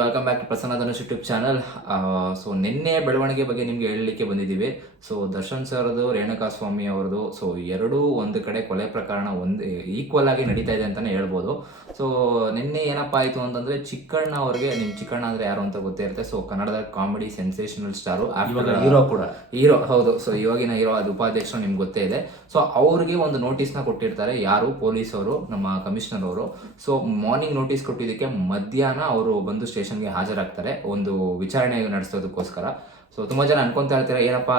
Welcome back to Prasanna Dhanush YouTube channel so ನಿನ್ನೆ ಬೆಳವಣಿಗೆ ಬಗ್ಗೆ ನಿಮಗೆ ಹೇಳಲಿಕ್ಕೆ ಬಂದಿದ್ದೀವಿ. ಸೊ ದರ್ಶನ್ ಸರ್ದು ರೇಣುಕಾ ಸ್ವಾಮಿ ಅವ್ರದ್ದು ಸೊ ಎರಡೂ ಒಂದು ಕಡೆ ಕೊಲೆ ಪ್ರಕರಣ ಒಂದು ಈಕ್ವಲ್ ಆಗಿ ನಡೀತಾ ಇದೆ ಅಂತಾನೆ ಹೇಳ್ಬೋದು. ಸೊ ನಿನ್ನೆ ಏನಪ್ಪ ಆಯಿತು ಅಂತಂದ್ರೆ ಚಿಕ್ಕಣ್ಣ ಅವ್ರಿಗೆ ನಿಮ್ಮ ಚಿಕ್ಕಣ್ಣ ಅಂದರೆ ಯಾರು ಅಂತ ಗೊತ್ತೇ ಇರುತ್ತೆ. ಸೊ ಕನ್ನಡದ ಕಾಮಿಡಿ ಸೆನ್ಸೇಷನಲ್ ಸ್ಟಾರು ಹೀರೋ ಕೂಡ. ಹೀರೋ ಹೌದು. ಸೊ ಇವಾಗಿನ ಹೀರೋ ಅದು ಉಪಾಧ್ಯಕ್ಷರು ನಿಮ್ಗೆ ಗೊತ್ತೇ ಇದೆ. ಸೊ ಅವ್ರಿಗೆ ಒಂದು ನೋಟಿಸ್ನ ಕೊಟ್ಟಿರ್ತಾರೆ. ಯಾರು? ಪೊಲೀಸ್ ಅವರು ನಮ್ಮ ಕಮಿಷನರ್ ಅವರು. ಸೊ ಮಾರ್ನಿಂಗ್ ನೋಟಿಸ್ ಕೊಟ್ಟಿದ್ದಕ್ಕೆ ಮಧ್ಯಾಹ್ನ ಅವರು ಬಂದು ಸ್ಟೇಷನ್ಗೆ ಹಾಜರಾಗ್ತಾರೆ. ಒಂದು ವಿಚಾರಣೆ ನಡೆಸೋದಕ್ಕೋಸ್ಕರ. ಸೊ, ತುಂಬ ಜನ ಅನ್ಕೊಂತಾ ಇರ್ತಾರೆ, ಏನಪ್ಪ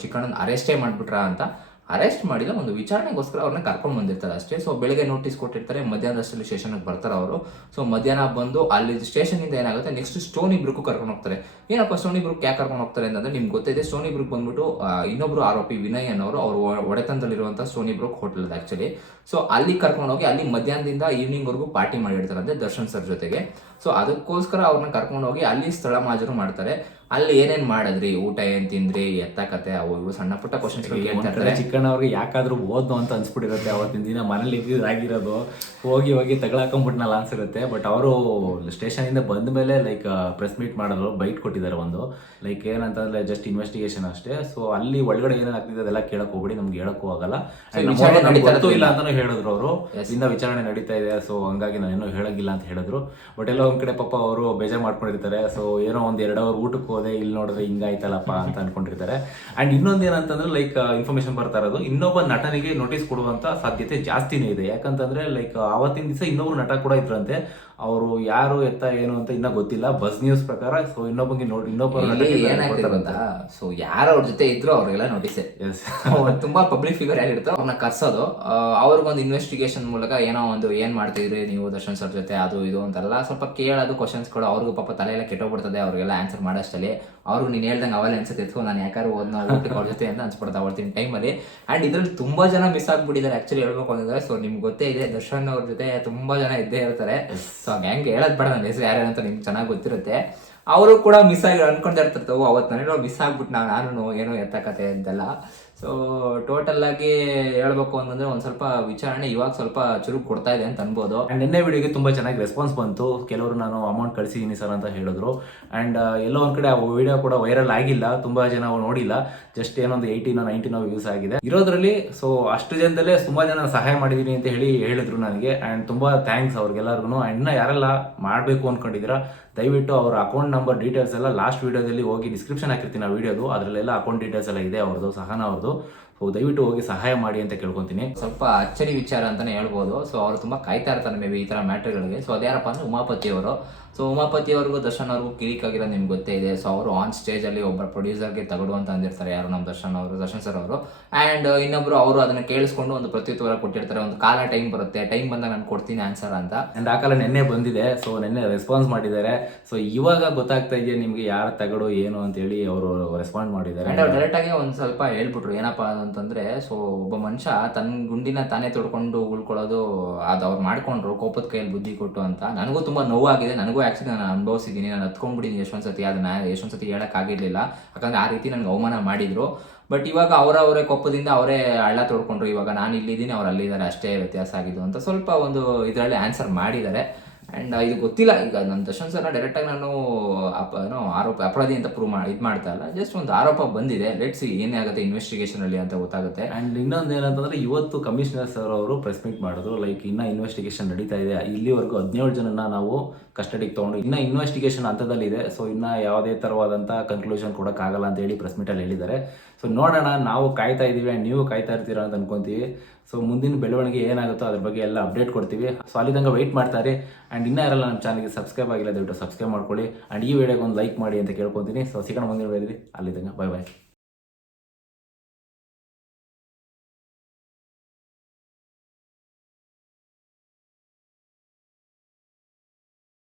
ಚಿಕ್ಕಣ್ಣನ ಅರೆಸ್ಟೇ ಮಾಡ್ಬಿಟ್ರಾ ಅಂತ. ಅರೆಸ್ಟ್ ಮಾಡಿಲ್ಲ ಒಂದು ವಿಚಾರಣೆಗೋಸ್ಕರ ಅವ್ರನ್ನ ಕರ್ಕೊಂಡು ಬಂದಿರ್ತಾರೆ ಅಷ್ಟೇ. ಸೊ, ಬೆಳಗ್ಗೆ ನೋಟಿಸ್ ಕೊಟ್ಟಿರ್ತಾರೆ ಮಧ್ಯಾಹ್ನದಷ್ಟಲ್ಲಿ ಸ್ಟೇಷನ್ಗೆ ಬರ್ತಾರೆ ಅವರು. ಸೊ, ಮಧ್ಯಾಹ್ನ ಬಂದು ಅಲ್ಲಿ ಸ್ಟೇಷನಿಂದ ಏನಾಗುತ್ತೆ, ನೆಕ್ಸ್ಟ್ ಸ್ಟೋನಿ ಬ್ರೂಕ್ ಕರ್ಕೊಂಡು ಹೋಗ್ತಾರೆ. ಏನಪ್ಪ, ಸ್ಟೋನಿ ಬ್ರುಕ್ ಯಾಕೆ ಕರ್ಕೊಂಡು ಹೋಗ್ತಾರೆ ಅಂತಂದ್ರೆ, ನಿಮ್ಗೆ ಗೊತ್ತಿದೆ ಸ್ಟೋನಿ ಬ್ರೂಕ್ ಬಂದ್ಬಿಟ್ಟು ಇನ್ನೊಬ್ರು ಆರೋಪಿ ವಿನಯ್ ಅನ್ನೋರು ಅವರು ಒಡೆತನದಲ್ಲಿರುವಂಥ Stony Brook hotel actually so, ಅಲ್ಲಿ ಕರ್ಕೊಂಡು ಹೋಗಿ, ಅಲ್ಲಿ ಮಧ್ಯಾಹ್ನದಿಂದ ಈವ್ನಿಂಗ್ವರೆಗೂ ಪಾರ್ಟಿ ಪಾರ್ಟಿ ಅಂದರೆ ದರ್ಶನ್ ಸರ್ ಜೊತೆಗೆ. ಸೊ ಅದಕ್ಕೋಸ್ಕರ ಅವ್ರನ್ನ ಕರ್ಕೊಂಡು ಹೋಗಿ ಅಲ್ಲಿ ಸ್ಥಳ ಮಾಜರು ಮಾಡ್ತಾರೆ. ಅಲ್ಲಿ ಏನೇನ್ ಮಾಡಿದ್ರಿ? ಊಟ ಏನ್ ತಿಂದ್ರಿ? ಎತ್ತ ಕತೆ? ಅವು ಇವು ಸಣ್ಣ ಪುಟ್ಟ ಕ್ವಶನ್ಸ್ ಕೇಳ್ತಾರೆ ಚಿಕ್ಕಣ್ಣ ಚಿಕ್ಕಣ್ಣವ್ರಿಗೆ ಯಾಕಾದ್ರೂ ಓದ್ನು ಅಂತ ಅನ್ಸ್ಬಿಟ್ಟಿರುತ್ತೆ. ಅವತ್ತಿನ ದಿನ ಮನೇಲಿ ಇದ್ದಿದ್ದಾಗಿರೋದು ಹೋಗಿ ಹೋಗಿ ತಗೊಳಕೊಂಬಿಟ್ನಲ್ಲ ಅನ್ಸಿರುತ್ತೆ. ಬಟ್ ಅವರು ಸ್ಟೇಷನ್ ಇಂದ ಬಂದ ಮೇಲೆ ಲೈಕ್ ಪ್ರೆಸ್ ಮೀಟ್ ಮಾಡಿದ್ರು ಬೈಟ್ ಕೊಟ್ಟಿದ್ದಾರೆ ಒಂದು. ಲೈಕ್ ಏನಂತಂದ್ರೆ ಜಸ್ಟ್ ಇನ್ವೆಸ್ಟಿಗೇಷನ್ ಅಷ್ಟೇ. ಸೊ ಅಲ್ಲಿ ಒಳಗಡೆ ಏನೇನು ಆಗ್ತಿದೆ ಅದೆಲ್ಲ ಕೇಳಕ್ ಹೋಗ್ಬಿಡಿ. ನಮ್ಗೆ ಹೇಳಕ್ಕೂ ಆಗಲ್ಲ. ಇಲ್ಲ. ಅಂತಾನು ಹೇಳಿದ್ರು ಅವರು. ಇನ್ನ ವಿಚಾರಣೆ ನಡೀತಾ ಇದೆ. ಸೊ ಹಂಗಾಗಿ ನಾನು ಏನೋ ಹೇಳಂಗಿಲ್ಲ ಅಂತ ಹೇಳಿದ್ರು. ಬಟ್ ಎಲ್ಲ ಒಂದ್ ಕಡೆ ಪಾಪ ಅವರು ಬೇಜಾರು ಮಾಡ್ಕೊಂಡಿರ್ತಾರೆ. ಸೊ ಏನೋ ಒಂದ್ ಎರಡು ಅವರ್ ಊಟಕ್ಕೆ ಹೋದೆ ಇಲ್ಲಿ ನೋಡಿದ್ರೆ ಹಿಂಗಾಯ್ತಲ್ಲಪ್ಪ ಅಂತ ಅನ್ಕೊಂಡಿರ್ತಾರೆ. ಅಂಡ್ ಇನ್ನೊಂದ್ ಏನಂತಂದ್ರೆ ಲೈಕ್ ಇನ್ಫಾರ್ಮೇಶನ್ ಬರ್ತಾ ಇರೋದು ಇನ್ನೊಬ್ಬ ನಟನಿಗೆ ನೋಟಿಸ್ ಕೊಡುವಂತ ಸಾಧ್ಯತೆ ಜಾಸ್ತಿನೇ ಇದೆ. ಯಾಕಂತಂದ್ರೆ ಲೈಕ್ ಅವತ್ತಿನ ದಿವಸ ಇನ್ನೊಬ್ರು ನಟ ಕೂಡ ಇದ್ರಂತೆ. ಅವರು ಯಾರು ಎತ್ತ ಏನು ಅಂತ ಇನ್ನ ಗೊತ್ತಿಲ್ಲ. ಬಸ್ ನ್ಯೂಸ್ ಪ್ರಕಾರ ಸೊ ಇನ್ನೊಬ್ಬಂಗೆ ನೋಡಿ ಗೊತ್ತಾ? ಸೊ ಯಾರು ಅವ್ರ ಜೊತೆ ಇದ್ರು ಅವ್ರಿಗೆಲ್ಲ ನೋಟಿಸ್ ತುಂಬಾ ಪಬ್ಲಿಕ್ ಫಿಗರ್ ಆಗಿರ್ತಾರೆ ಅವ್ರನ್ನ ಕರ್ಸೋದು. ಅವ್ರಿಗೊಂದು ಇನ್ವೆಸ್ಟಿಗೇಷನ್ ಮೂಲಕ ಏನೋ ಒಂದು ಏನ್ ಮಾಡ್ತಿದ್ರಿ ನೀವು ದರ್ಶನ್ ಸರ್ ಜೊತೆ ಅದು ಇದು ಅಂತೆಲ್ಲ ಸ್ವಲ್ಪ ಕೇಳೋದು ಕ್ವಶನ್ಸ್ ಕೊಡು ಅವ್ರಿಗೂ ಪಾಪ ತಲೆ ಎಲ್ಲ ಕೆಟ್ಟೋಗ್ಬಿಡ್ತದೆ, ಅವ್ರಿಗೆಲ್ಲ ಆನ್ಸರ್ ಮಾಡೋಷ್ಟಲ್ಲಿ ಅವ್ರಿಗೆ ನೀನು ಹೇಳ್ದಂಗೆ ಅವೆಲ್ಲ ಅನ್ಸುತ್ತೆ ಎತ್ಕೊ ನಾನು ಯಾಕಾದ್ರೂ ಓದ್ನ ಅವ್ರ ಜೊತೆ ಅಂತ ಅನ್ಸ್ಬಿಡ್ತಾ ಅವತ್ತಿನ ಟೈಮಲ್ಲಿ ಆ್ಯಂಡ್ ಇದ್ರಲ್ಲಿ ತುಂಬಾ ಜನ ಮಿಸ್ ಆಗ್ಬಿಟ್ಟಿದ್ದಾರೆ ಆ್ಯಕ್ಚುಲಿ ಹೇಳ್ಬೇಕು ಅಂತಂದ್ರೆ. ಸೊ ನಿಮ್ಗೆ ಗೊತ್ತೇ ಇದೆ, ದರ್ಶನ್ ಅವ್ರ ಜೊತೆ ತುಂಬಾ ಜನ ಇದ್ದೇ ಇರ್ತಾರೆ. ಸೊ ಹೆಂಗೆ ಹೇಳೋದು ಬೇಡ, ನನ್ನ ಹೆಸರು ಯಾರು ಅಂತ ನಿಮ್ಗೆ ಚೆನ್ನಾಗಿ ಗೊತ್ತಿರುತ್ತೆ. ಅವರು ಕೂಡ ಮಿಸ್ ಆಗಿ ಅನ್ಕೊಂತ ಇರ್ತಿರ್ತವು ಅವತ್ತು ನನಗೆ ಮಿಸ್ ಆಗ್ಬಿಟ್ಟು ನಾವು ನಾನು ಏನೋ ಎತ್ತಕತೆ ಅಂತೆಲ್ಲ. ಸೊ ಟೋಟಲ್ ಆಗಿ ಹೇಳ್ಬೇಕು ಅಂತಂದ್ರೆ ಒಂದು ಸ್ವಲ್ಪ ವಿಚಾರಣೆ ಇವಾಗ ಸ್ವಲ್ಪ ಚುರುಕು ಕೊಡ್ತಾ ಇದೆ ಅಂತ ಅನ್ಬೋದು. ಅಂಡ್ ನಿನ್ನೆ ವಿಡಿಯೋಗೆ ತುಂಬಾ ಚೆನ್ನಾಗಿ ರೆಸ್ಪಾನ್ಸ್ ಬಂತು. ಕೆಲವರು ನಾನು ಅಮೌಂಟ್ ಕಳಿಸಿದ್ದೀನಿ ಸರ್ ಅಂತ ಹೇಳಿದ್ರು. ಅಂಡ್ ಎಲ್ಲೋ ಒಂದು ಕಡೆ ಆ ವಿಡಿಯೋ ಕೂಡ ವೈರಲ್ ಆಗಿಲ್ಲ, ತುಂಬಾ ಜನ ನೋಡಿಲ್ಲ. ಜಸ್ಟ್ ಏನೊಂದು ಏಯ್ಟಿನೋ ನೈಂಟಿನೋ ವ್ಯೂಸ್ ಆಗಿದೆ. ಇರೋದ್ರಲ್ಲಿ ಸೊ ಅಷ್ಟು ಜನದಲ್ಲೇ ತುಂಬಾ ಜನ ಸಹಾಯ ಮಾಡಿದೀನಿ ಅಂತ ಹೇಳಿ ಹೇಳಿದ್ರು ನನಗೆ. ಅಂಡ್ ತುಂಬಾ ಥ್ಯಾಂಕ್ಸ್ ಅವ್ರಿಗೆಲ್ಲರಿಗೂ ಇನ್ನ ಯಾರೆಲ್ಲ ಮಾಡಬೇಕು ಅನ್ಕೊಂಡಿದ್ದೀರಾ ದಯವಿಟ್ಟು ಅವರ ಅಕೌಂಟ್ ನಂಬರ್ ಡೀಟೇಲ್ಸ್ ಎಲ್ಲ ಲಾಸ್ಟ್ ವೀಡಿಯೋದಲ್ಲಿ ಹೋಗಿ ಡಿಸ್ಕ್ರಿಪ್ಷನ್ ಹಾಕಿರ್ತೀನಿ ಆ ವೀಡಿಯೋದು ಅದರಲ್ಲೆಲ್ಲ ಅಕೌಂಟ್ ಡೀಟೇಲ್ಸ್ ಎಲ್ಲ ಇದೆ ಅವ್ರದ್ದು, ಸಹನ ಅವ್ರದ್ದು. ದಯವಿಟ್ಟು ಹೋಗಿ ಸಹಾಯ ಮಾಡಿ ಅಂತ ಕೇಳ್ಕೊಂತೀನಿ. ಸ್ವಲ್ಪ ಅಚ್ಚರಿ ವಿಚಾರ ಅಂತಾನೆ ಹೇಳ್ಬೋದು. ಸೊ ಅವರು ತುಂಬಾ ಕಾಯ್ತಾ ಇರ್ತಾರೆ ಮೇ ಬಿ ಈ ತರ ಮ್ಯಾಟರ್ಗಳಿಗೆ ಸೊ ಅದ್ಯಾರಪ್ಪ ಅಂದ್ರೆ ಉಮಾಪತಿ ಅವರು ಸೊ ಉಮಾಪತಿ ಅವ್ರಿಗೂ ದರ್ಶನ್ ಅವ್ರಿಗೂ ಕಿರಿಕ್ ಆಗಿರೋ ನಿಮ್ಗೆ ಗೊತ್ತೇ ಇದೆ. ಸೊ ಅವರು ಆನ್ ಸ್ಟೇಜ್ ಅಲ್ಲಿ ಒಬ್ಬ ಪ್ರೊಡ್ಯೂಸರ್ಗೆ ತಗೊಡು ಅಂತ ಅಂದಿರ್ತಾರೆ. ಯಾರು? ನಮ್ಮ ದರ್ಶನ್ ಅವರು ದರ್ಶನ್ ಸರ್ ಅವರು. ಅಂಡ್ ಇನ್ನೊಬ್ರು ಅವರು ಅದನ್ನ ಕೇಳಿಸ್ಕೊಂಡು ಒಂದು ಪ್ರತ್ಯುತ್ತರ ಕೊಟ್ಟಿರ್ತಾರೆ. ಒಂದು ಕಾಲ ಟೈಮ್ ಬರುತ್ತೆ. ಟೈಮ್ ಬಂದಾಗ ನಾನು ಕೊಡ್ತೀನಿ ಆನ್ಸರ್ ಅಂತ. ಅಂಡ್ ಆ ಕಾಲ ನೆನ್ನೆ ಬಂದಿದೆ. ಸೊ ನೆನ್ನೆ ರೆಸ್ಪಾನ್ಸ್ ಮಾಡಿದ್ದಾರೆ. ಸೊ ಇವಾಗ ಗೊತ್ತಾಗ್ತಾ ಇದೆಯಾ ನಿಮ್ಗೆ ಯಾರ ತಗಡು ಏನು ಅಂತ ಹೇಳಿ ಅವರು ರೆಸ್ಪಾಂಡ್ ಮಾಡಿದ್ದಾರೆ. ಅಂಡ್ ಅವ್ರು ಡೈರೆಕ್ಟ್ ಆಗಿ ಒಂದ್ ಸ್ವಲ್ಪ ಹೇಳ್ಬಿಟ್ರು. ಏನಪ್ಪಾ ಅಂತಂದ್ರೆ ಸೊ ಒಬ್ಬ ಮನುಷ್ಯ ತನ್ನ ಗುಂಡಿನ ತಾನೇ ತೊಡ್ಕೊಂಡು ಉಳ್ಕೊಳ್ಳೋದು, ಅದು ಅವ್ರು ಮಾಡ್ಕೊಂಡ್ರು, ಕೋಪದ ಕೈಯಲ್ಲಿ ಬುದ್ಧಿ ಕೊಟ್ಟು ಅಂತ. ನನಗೂ ತುಂಬಾ ನೋವಾಗಿದೆ, ನನಗೂ ಆಕ್ಚುಲಿ ನಾನು ಅನುಭವಿಸಿದ್ದೀನಿ, ನಾನು ಹತ್ಕೊಂಡ್ಬಿಟ್ಟಿದ್ದೀನಿ ಎಷ್ಟೊಂದ್ ಸತಿ ಅದನ್ನ ಎಷ್ಟೊಂದು ಸತಿ ಹೇಳಕ್ ಆಗಿರ್ಲಿಲ್ಲ ಯಾಕಂದ್ರೆ ಆ ರೀತಿ ನನಗೆ ಅವಮಾನ ಮಾಡಿದ್ರು. ಬಟ್ ಇವಾಗ ಅವರವರೇ ಕೋಪದಿಂದ ಅವರೇ ಹಳ್ಳ ತೊಡ್ಕೊಂಡ್ರು. ಇವಾಗ ನಾನು ಇಲ್ಲಿದ್ದೀನಿ, ಅವ್ರು ಅಲ್ಲಿದ್ದಾರೆ, ಅಷ್ಟೇ ವ್ಯತ್ಯಾಸ ಆಗಿದ್ದು ಅಂತ ಸ್ವಲ್ಪ ಒಂದು ಇದರಲ್ಲಿ ಆನ್ಸರ್ ಮಾಡಿದ್ದಾರೆ. ಅಂಡ್ ಇದು ಗೊತ್ತಿಲ್ಲ. ಈಗ ನನ್ನ ದರ್ಶನ್ ಸರ್ನ ಡೈರೆಕ್ಟಾಗಿ ನಾನು ಅಪ, ಏನೋ ಆರೋಪ, ಅಪರಾಧಿ ಅಂತ ಪ್ರೂವ್ ಮಾಡಿ ಇದು ಮಾಡ್ತಾ ಇಲ್ಲ. ಜಸ್ಟ್ ಒಂದು ಆರೋಪ ಬಂದಿದೆ. ಲೆಟ್ಸ್ ಏನೇ ಆಗುತ್ತೆ ಇನ್ವೆಸ್ಟಿಗೇಷನಲ್ಲಿ ಅಂತ ಗೊತ್ತಾಗುತ್ತೆ. ಆ್ಯಂಡ್ ಇನ್ನೊಂದು ಏನಂತಂದರೆ, ಇವತ್ತು ಕಮಿಷನರ್ ಸರ್ ಅವರು ಪ್ರೆಸ್ ಮೀಟ್ ಮಾಡಿದ್ರು. ಲೈಕ್ ಇನ್ನೂ ಇನ್ವೆಸ್ಟಿಗೇಷನ್ ನಡೀತಾ ಇದೆ. ಇಲ್ಲಿವರೆಗೂ ಹದಿನೇಳು ಜನನ ನಾವು ಕಸ್ಟಡಿಗೆ ತೊಗೊಂಡು, ಇನ್ನೂ ಇನ್ವೆಸ್ಟಿಗೇಷನ್ ಹಂತದಲ್ಲಿದೆ. ಸೊ ಇನ್ನೂ ಯಾವುದೇ ಥರವಾದಂಥ ಕನ್ಕ್ಲೂಷನ್ ಕೊಡೋಕ್ಕಾಗಲ್ಲ ಅಂತ ಹೇಳಿ ಪ್ರೆಸ್ ಮೀಟಲ್ಲಿ ಹೇಳಿದ್ದಾರೆ. ಸೊ ನೋಡೋಣ. ನಾವು ಕಾಯ್ತಾ ಇದ್ದೀವಿ ಆ್ಯಂಡ್ ನೀವು ಕಾಯ್ತಾ ಇರ್ತೀರಾ ಅಂತ ಅನ್ಕೊಂತೀವಿ. ಸೊ ಮುಂದಿನ ಬೆಳವಣಿಗೆ ಏನಾಗುತ್ತೋ ಅದ್ರ ಬಗ್ಗೆ ಎಲ್ಲ ಅಪ್ಡೇಟ್ ಕೊಡ್ತೀವಿ. ಸೊ ಅಲ್ಲಿ ವೆಯ್ಟ್ ಮಾಡ್ತಾರೆ. ಅಂಡ್ ಇನ್ನೂ ಯಾರಲ್ಲ ನಮ್ಮ ಚಾನಲ್ಗೆ ಸಬ್ಸ್ಕ್ರೈಬ್ ಆಗಿಲ್ಲ, ದಯವಿಟ್ಟು ಸಬ್ಸ್ಕ್ರೈಬ್ ಮಾಡ್ಕೊಳ್ಳಿ. ಆ್ಯಂಡ್ ಈ ವಿಡಿಯೋಗೆ ಒಂದು ಲೈಕ್ ಮಾಡಿ ಅಂತ ಕೇಳ್ಕೊತೀನಿ. ಸೊ ಸಿಗೋಣ, ಮುಂದಿನ ವಿಡಿಯೋದಲ್ಲಿ ಬಾಯ್ ಬಾಯ್